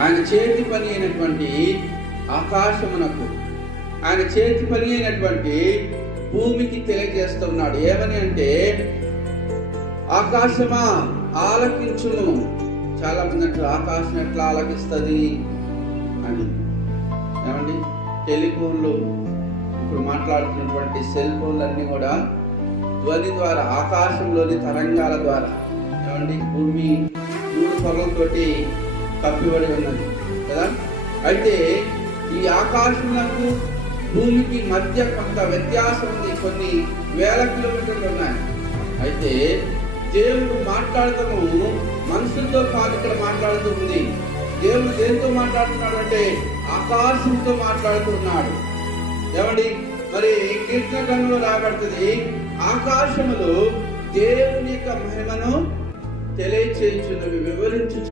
ఆయన చేతి పని అయినటువంటి ఆకాశమునకు ఆయన చేతి పని అయినటువంటి భూమికి తెలియజేస్తున్నాడు ఏమని అంటే ఆకాశమా ఆలకించును చాలా మంది అంటారు ఆకాశం ఎట్లా ఆలకిస్తుంది? అని. ఏమండి? టెలిఫోన్లు. ఇప్పుడు మాట్లాడుతున్నటువంటి సెల్ ఫోన్లన్నీ కూడా ధ్వని ద్వారా ఆకాశంలోని తరంగాల ద్వారా ఏమండి? భూమి మూడు పొరలతోటి కప్పిబడి ఉన్నది కదా? అయితే ఈ ఆకాశములకు భూమికి మధ్య కొంత వ్యత్యాసం ఉంది. కొన్ని వేల కిలోమీటర్లు ఉన్నాయి. అయితే దేవుడు మాట్లాడటము మనుషులతో కాదు ఇక్కడ మాట్లాడుతూ ఉంది. దేవుడు దేనితో మాట్లాడుతున్నాడు అంటే ఆకాశంతో మాట్లాడుతున్నాడు. ఏమండి? మరి కీర్తన గ్రంథంలో రాబడుతుంది ఆకాశములు దేవుని యొక్క మహిమను తెలియచేయుచున్నవి వివరించు